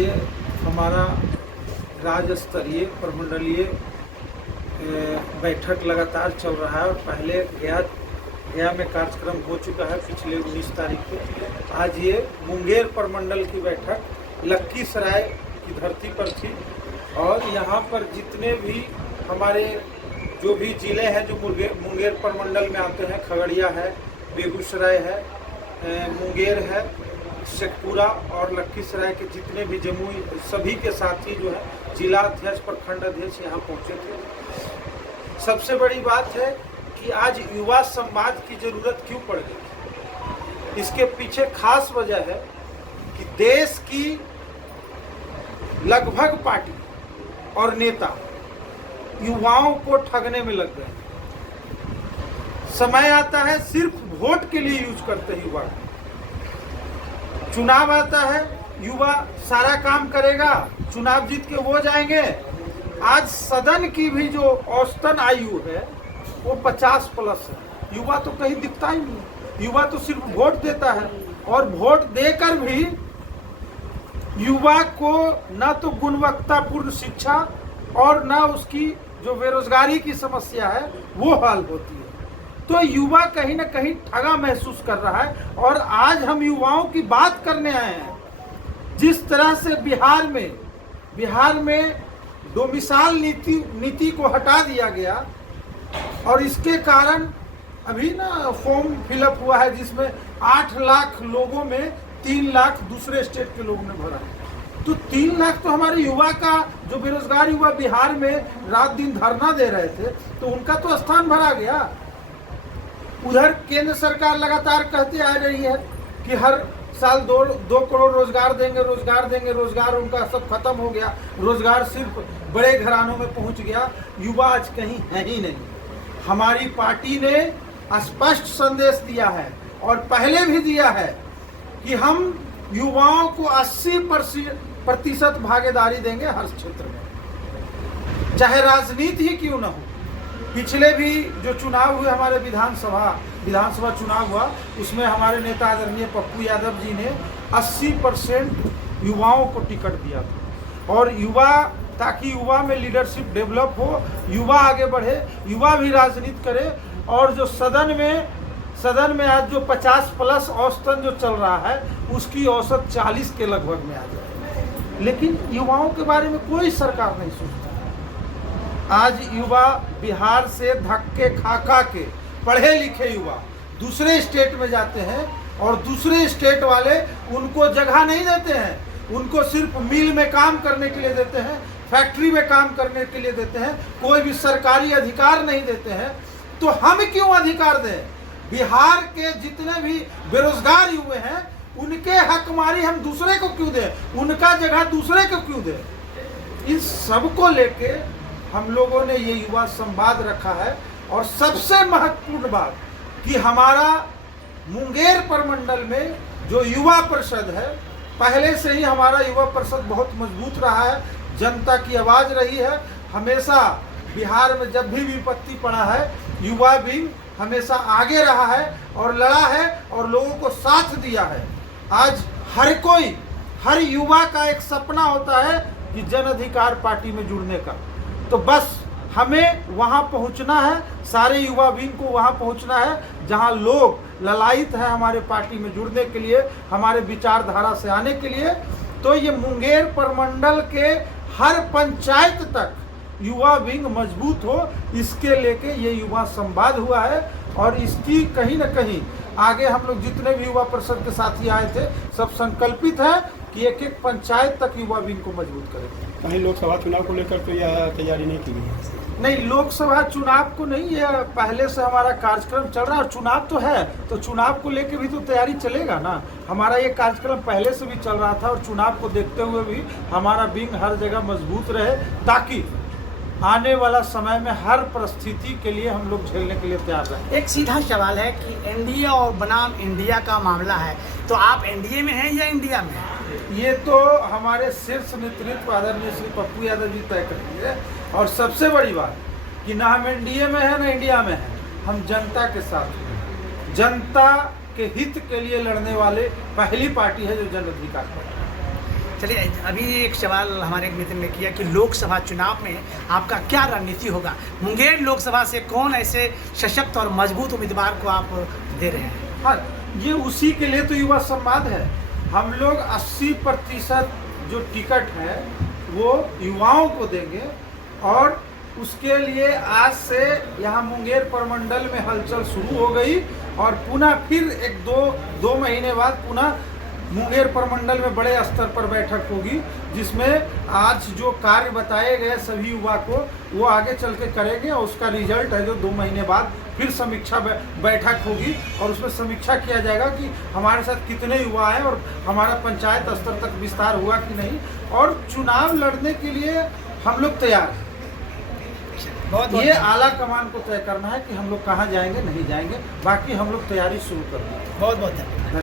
ये हमारा राज्य स्तरीय प्रमंडलीय बैठक लगातार चल रहा है और पहले गया में कार्यक्रम हो चुका है पिछले 19 तारीख को। आज ये मुंगेर प्रमंडल की बैठक लखीसराय की धरती पर थी और यहाँ पर जितने भी हमारे जो भी ज़िले हैं जो मुंगेर प्रमंडल में आते हैं, खगड़िया है, बेगूसराय है, मुंगेर है, शेखपुरा और लखीसराय के जितने भी जमुई, सभी के साथी जो है जिला अध्यक्ष प्रखंड अध्यक्ष यहाँ पहुँचे थे। सबसे बड़ी बात है कि आज युवा संवाद की जरूरत क्यों पड़ गई। इसके पीछे खास वजह है कि देश की लगभग पार्टी और नेता युवाओं को ठगने में लग गए। समय आता है सिर्फ वोट के लिए यूज करते हैं युवा। चुनाव आता है, युवा सारा काम करेगा, चुनाव जीत के वो जाएंगे। आज सदन की भी जो औसतन आयु है वो 50+ है। युवा तो कहीं दिखता ही नहीं। युवा तो सिर्फ वोट देता है और वोट देकर भी युवा को ना तो गुणवत्तापूर्ण शिक्षा और ना उसकी जो बेरोजगारी की समस्या है वो हल होती है। तो युवा कहीं ना कहीं ठगा महसूस कर रहा है। और आज हम युवाओं की बात करने आए हैं। जिस तरह से बिहार में डोमिसाइल नीति को हटा दिया गया और इसके कारण अभी ना फॉर्म फिलअप हुआ है जिसमें 8 लाख लोगों में 3 लाख दूसरे स्टेट के लोगों ने भरा है। तो 3 लाख तो हमारे युवा का जो बेरोजगार युवा बिहार में रात दिन धरना दे रहे थे तो उनका तो स्थान भरा गया। उधर केंद्र सरकार लगातार कहती आ रही है कि हर साल 2 करोड़ रोजगार देंगे। रोजगार उनका सब खत्म हो गया। रोजगार सिर्फ बड़े घरानों में पहुंच गया। युवा आज कहीं है ही नहीं। हमारी पार्टी ने स्पष्ट संदेश दिया है और पहले भी दिया है कि हम युवाओं को 80% भागीदारी देंगे हर क्षेत्र में, चाहे राजनीति ही क्यों न हो। पिछले भी जो चुनाव हुए हमारे विधानसभा चुनाव हुआ उसमें हमारे नेता आदरणीय पप्पू यादव जी ने 80% युवाओं को टिकट दिया था। और ताकि युवा में लीडरशिप डेवलप हो, युवा आगे बढ़े, युवा भी राजनीति करे। और जो सदन में आज जो 50+ औसतन जो चल रहा है उसकी औसत 40 के लगभग में आ जाए। लेकिन युवाओं के बारे में कोई सरकार नहीं सोचती। आज युवा बिहार से धक्के खा के पढ़े लिखे युवा दूसरे स्टेट में जाते हैं और दूसरे स्टेट वाले उनको जगह नहीं देते हैं। उनको सिर्फ मिल में काम करने के लिए देते हैं, फैक्ट्री में काम करने के लिए देते हैं, कोई भी सरकारी अधिकार नहीं देते हैं। तो हम क्यों अधिकार दें? बिहार के जितने भी बेरोजगार युवा हैं उनके हकमारी हम दूसरे को क्यों दें? उनका जगह दूसरे को क्यों दें? इस सब को लेके हम लोगों ने ये युवा संवाद रखा है। और सबसे महत्वपूर्ण बात कि हमारा मुंगेर प्रमंडल में जो युवा परिषद है, पहले से ही हमारा युवा परिषद बहुत मजबूत रहा है, जनता की आवाज़ रही है। हमेशा बिहार में जब भी विपत्ति पड़ा है युवा विंग हमेशा आगे रहा है और लड़ा है और लोगों को साथ दिया है। आज हर युवा का एक सपना होता है कि जन अधिकार पार्टी में जुड़ने का। तो बस हमें वहाँ पहुँचना है, सारे युवा विंग को वहाँ पहुँचना है जहाँ लोग ललायित है हमारे पार्टी में जुड़ने के लिए, हमारे विचारधारा से आने के लिए। तो ये मुंगेर प्रमंडल के हर पंचायत तक युवा विंग मजबूत हो, इसके लेके ये युवा संवाद हुआ है। और इसकी कहीं ना कहीं आगे हम लोग जितने भी युवा परिषद के साथी आए थे सब संकल्पित है कि एक पंचायत तक युवा विंग को मजबूत करें। कहीं लोकसभा चुनाव को लेकर तो यह तैयारी नहीं की गई? नहीं, लोकसभा चुनाव को नहीं, ये पहले से हमारा कार्यक्रम चल रहा है। और चुनाव तो है तो चुनाव को लेके भी तो तैयारी चलेगा ना। हमारा ये कार्यक्रम पहले से भी चल रहा था और चुनाव को देखते हुए भी हमारा विंग हर जगह मजबूत रहे ताकि आने वाला समय में हर परिस्थिति के लिए हम लोग झेलने के लिए तैयार रहें। एक सीधा सवाल है कि एनडीए और बनाम इंडिया का मामला है, तो आप एनडीए में हैं या इंडिया में हैं? ये तो हमारे शीर्ष नेतृत्व आदरणीय श्री पप्पू यादव जी तय करेंगे। और सबसे बड़ी बात कि ना हम एनडीए में हैं ना इंडिया में हैं, हम जनता के साथ हैं। जनता के हित के लिए लड़ने वाले पहली पार्टी है जो जन अधिकार पार्टी। चलिए, अभी एक सवाल हमारे एक मित्र ने किया कि लोकसभा चुनाव में आपका क्या रणनीति होगा? मुंगेर लोकसभा से कौन ऐसे सशक्त और मजबूत उम्मीदवार को आप दे रहे हैं? हाँ, ये उसी के लिए तो युवा संवाद है। हम लोग 80% जो टिकट है वो युवाओं को देंगे और उसके लिए आज से यहाँ मुंगेर प्रमंडल में हलचल शुरू हो गई और पुनः फिर एक दो महीने बाद पुनः मुंगेर प्रमंडल में बड़े स्तर पर बैठक होगी, जिसमें आज जो कार्य बताए गए सभी युवा को वो आगे चल के करेंगे और उसका रिजल्ट है जो 2 महीने बाद फिर समीक्षा बैठक होगी और उसमें समीक्षा किया जाएगा कि हमारे साथ कितने युवा हैं और हमारा पंचायत स्तर तक विस्तार हुआ कि नहीं। और चुनाव लड़ने के लिए हम लोग तैयार हैं। ये आला कमान को तय करना है कि हम लोग कहाँ जाएंगे नहीं जाएंगे, बाकी हम लोग तैयारी शुरू कर देंगे। बहुत बहुत धन्यवाद।